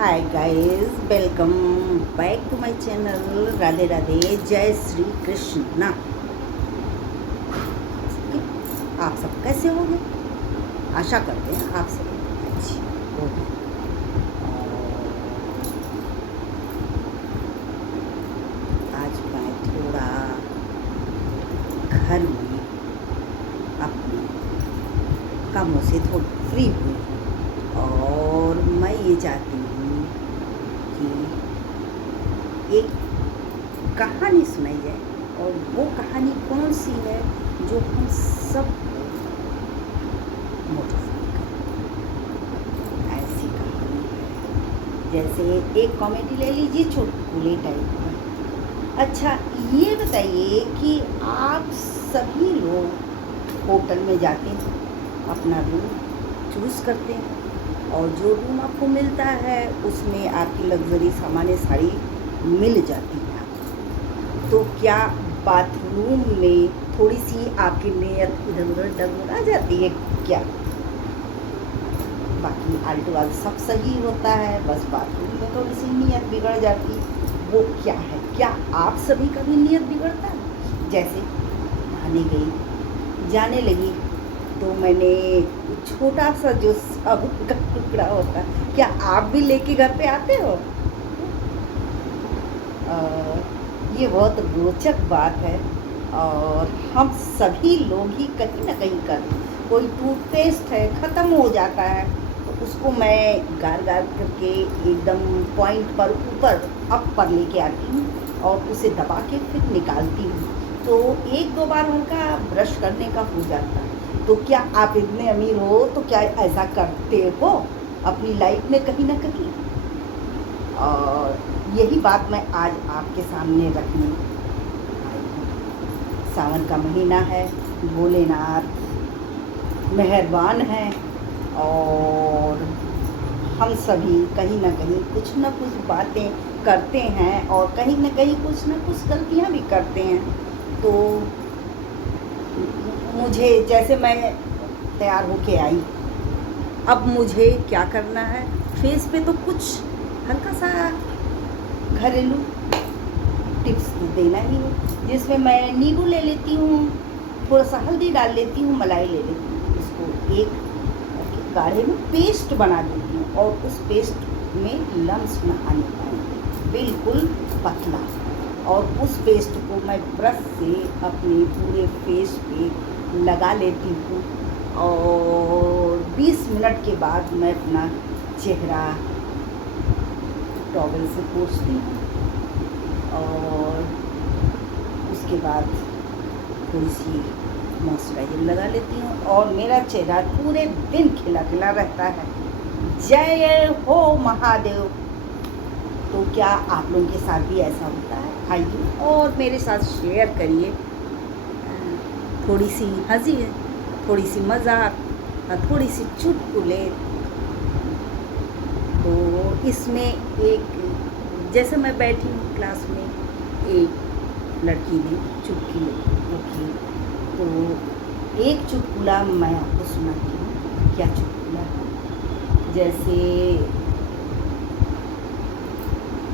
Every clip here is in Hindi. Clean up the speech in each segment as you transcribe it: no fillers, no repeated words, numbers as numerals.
Hi guys, welcome back to my channel. Radhe Radhe, जय श्री कृष्णा। आप सब कैसे होंगे? आशा करते हैं आप सब अच्छे होंगे। आज मैं थोड़ा घर में अपने कामों से थोड़ी फ्री हुई हूँ और मैं ये चाहती हूँ कि एक कहानी सुनाई जाए। और वो कहानी कौन सी है जो हम सब मोटिवेट करे। ऐसी कहानी है जैसे एक कॉमेडी ले लीजिए, चुटकुले टाइप का। अच्छा, ये बताइए कि आप सभी लोग होटल में जाते हैं, अपना रूम चूज़ करते हैं और जो रूम आपको मिलता है उसमें आपकी लग्जरी सामान्य साड़ी मिल जाती है। तो क्या बाथरूम में थोड़ी सी आपकी नीयत इधर उधर डगमगा जाती है क्या? बाकी आल्टो वाल सब सही होता है, बस बाथरूम में थोड़ी सी नीयत बिगड़ जाती। वो क्या है? क्या आप सभी का भी नीयत बिगड़ता है? जैसे नहाने गई, जाने लगी तो मैंने छोटा सा जो साबुन का टुकड़ा होता है, क्या आप भी लेके घर पे आते हो? ये बहुत रोचक बात है और हम सभी लोग ही कहीं ना कहीं करते। कोई टूथपेस्ट है, ख़त्म हो जाता है तो उसको मैं गार गार करके एकदम पॉइंट पर ऊपर अप पर लेके आती हूँ और उसे दबा के फिर निकालती हूँ। तो एक दो बार उनका ब्रश करने का हो जाता है। तो क्या आप इतने अमीर हो तो क्या ऐसा करते हो अपनी लाइफ में कहीं ना कहीं? और यही बात मैं आज आपके सामने रखने आई हूँ। सावन का महीना है, भोलेनाथ मेहरबान हैं और हम सभी कहीं ना कहीं कुछ ना कुछ बातें करते हैं और कहीं ना कहीं कुछ ना कुछ गलतियाँ भी करते हैं। तो मुझे, जैसे मैं तैयार होके आई, अब मुझे क्या करना है? फेस पे तो कुछ हल्का सा घरेलू टिप्स तो देना ही है, जिसमें मैं नींबू ले लेती हूँ, थोड़ा सा हल्दी डाल लेती हूँ, मलाई ले लेती हूँ, इसको एक गाढ़े में पेस्ट बना देती हूँ और उस पेस्ट में लम्स न आने पाए, बिल्कुल पतला। और उस पेस्ट को मैं ब्रश से अपने पूरे फेस पे लगा लेती हूँ और 20 मिनट के बाद मैं अपना चेहरा टॉवल से पोंछती हूँ और उसके बाद थोड़ी सी मॉइस्चराइजर लगा लेती हूँ और मेरा चेहरा पूरे दिन खिला खिला रहता है। जय हो महादेव। तो क्या आप लोगों के साथ भी ऐसा होता है? आइए और मेरे साथ शेयर करिए। थोड़ी सी हंसी, थोड़ी सी मजाक, थोड़ी सी चुटकुले। तो इसमें एक, जैसे मैं बैठी हूँ क्लास में, एक लड़की ने चुटकी रखी, तो एक चुटकुला मैं आपको सुनाती हूँ। क्या चुटकुला है? जैसे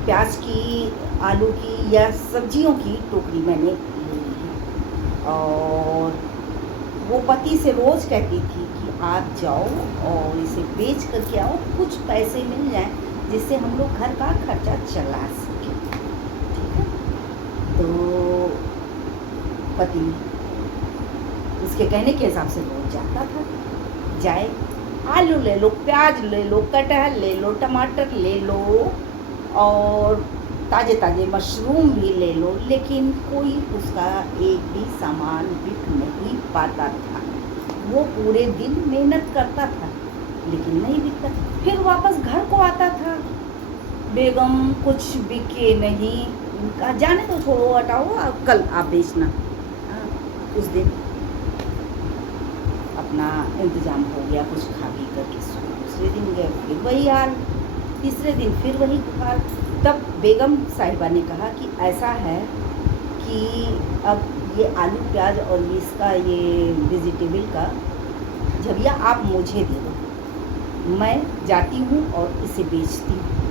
प्याज की, आलू की या सब्जियों की टोकरी मैंने ले ली है और वो पति से रोज़ कहती थी कि आप जाओ और इसे बेच करके आओ, कुछ पैसे मिल जाएं जिससे हम लोग घर का खर्चा चला सकें। ठीक है? तो पति उसके कहने के हिसाब से रोज जाता था। जाए, आलू ले लो, प्याज ले लो, कटहल ले लो, टमाटर ले लो और ताज़े ताज़े मशरूम भी ले लो, लेकिन कोई उसका एक भी सामान बिक नहीं पाता था। वो पूरे दिन मेहनत करता था लेकिन नहीं बिकता। फिर वापस घर को आता था, बेगम कुछ बिके नहीं, जाने तो छोड़ो, हटाओ, कल आप बेचना। उस दिन अपना इंतज़ाम हो गया, कुछ खा पी करके दूसरे दिन गए, फिर वही हाल, तीसरे दिन फिर वही हाल। तब बेगम साहिबा ने कहा कि ऐसा है कि अब ये आलू प्याज और इसका ये वेजिटेबल का झबिया आप मुझे दे दो, मैं जाती हूँ और इसे बेचती हूँ।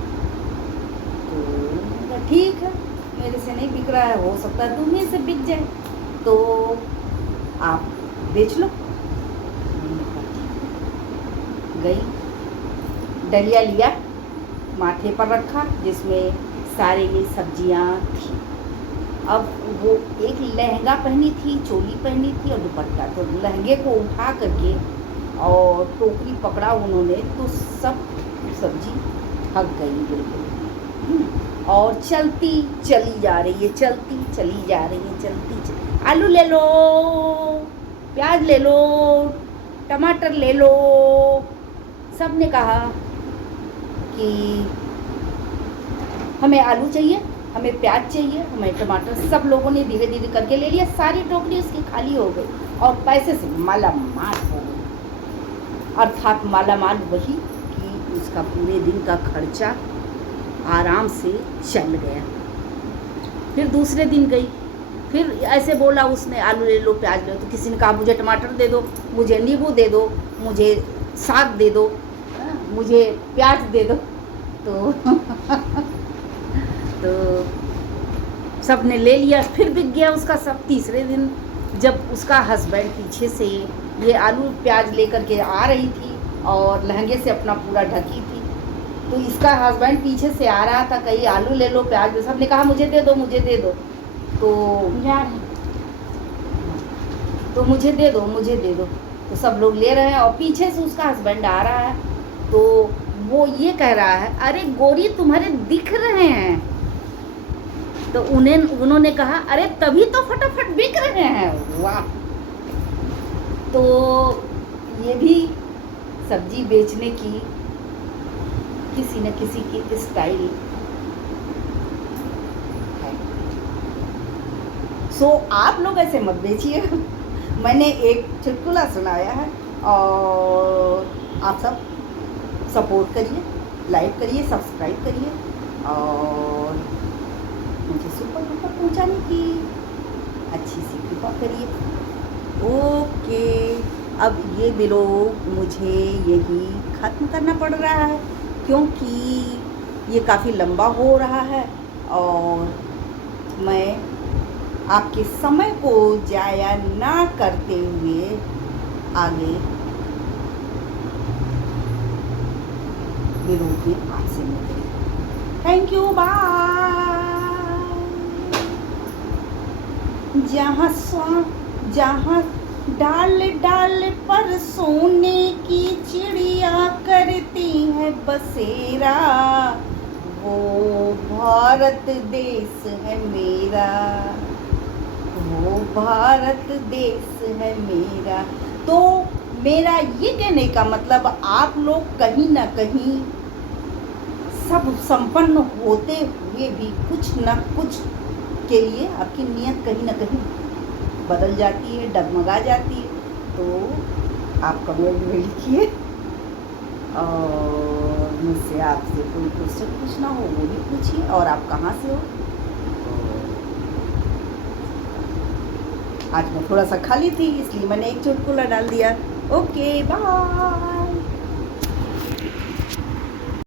ठीक है, मेरे से नहीं बिक रहा है, हो सकता है तुम्हीं से बिक जाए, तो आप बेच लो। मैंने कहा ठीक है। गई, डलिया लिया, माथे पर रखा, जिसमें सारे ये सब्जियां थी। अब वो एक लहंगा पहनी थी, चोली पहनी थी और दुपट्टा, तो लहंगे को उठा करके और टोकरी पकड़ा उन्होंने, तो सब सब्जी थक गई बिल्कुल। और चलती चली जा रही है, चलती चली जा रही है, चलती आलू ले लो, प्याज ले लो, टमाटर ले लो। सब ने कहा कि हमें आलू चाहिए, हमें प्याज चाहिए, हमें टमाटर। सब लोगों ने धीरे धीरे करके ले लिया, सारी टोकरी उसकी खाली हो गई और पैसे से मालामाल हो गई। अर्थात मालामाल वही कि उसका पूरे दिन का खर्चा आराम से चल गया। फिर दूसरे दिन गई, फिर ऐसे बोला उसने, आलू ले लो, प्याज ले लो, तो किसी ने कहा मुझे टमाटर दे दो, मुझे नींबू दे दो, मुझे साग दे दो, मुझे प्याज दे दो। तो तो सब ने ले लिया, फिर बिक गया उसका सब। तीसरे दिन जब उसका हस्बैंड पीछे से ये आलू प्याज लेकर के आ रही थी और लहंगे से अपना पूरा ढकी थी, तो इसका हस्बैंड पीछे से आ रहा था, कहीं आलू ले लो, प्याज ले। सब ने कहा मुझे दे दो, मुझे दे दो, तो मुझे दे दो, मुझे दे दो। तो सब लोग ले रहे हैं और पीछे से उसका हस्बैंड आ रहा है, तो वो ये कह रहा है, अरे गोरी तुम्हारे दिख रहे हैं। तो उन्होंने कहा, अरे तभी तो फटाफट बिक रहे हैं। वाह! तो ये भी सब्जी बेचने की किसी न किसी की स्टाइल है। सो आप लोग ऐसे मत बेचिए। मैंने एक चुटकुला सुनाया है और आप सब सपोर्ट करिए, लाइक करिए, सब्सक्राइब करिए और मुझे सुपर ऊपर पहुँचाने की अच्छी सी कृपा करिए। ओके, अब ये व्लॉग मुझे यही ख़त्म करना पड़ रहा है क्योंकि ये काफ़ी लंबा हो रहा है और मैं आपके समय को ज़ाया ना करते हुए आगे व्लॉग में आपसे मिलते हैं। Thank you, bye. जहाँ डाल डाल पर सोने की चिड़िया करती है बसेरा, वो भारत देश है मेरा, वो भारत देश है मेरा। तो मेरा ये कहने का मतलब, आप लोग कहीं ना कहीं सब संपन्न होते हुए भी कुछ न कुछ के लिए आपकी नीयत कहीं ना कहीं बदल जाती है, डगमगा जाती है। तो आप कमेंट में लिखिए और मुझसे आपसे कोई क्वेश्चन पूछना हो वो भी पूछिए, और आप कहाँ से हो। आज मैं थोड़ा सा खाली थी इसलिए मैंने एक चुटकुला डाल दिया। Okay, bye.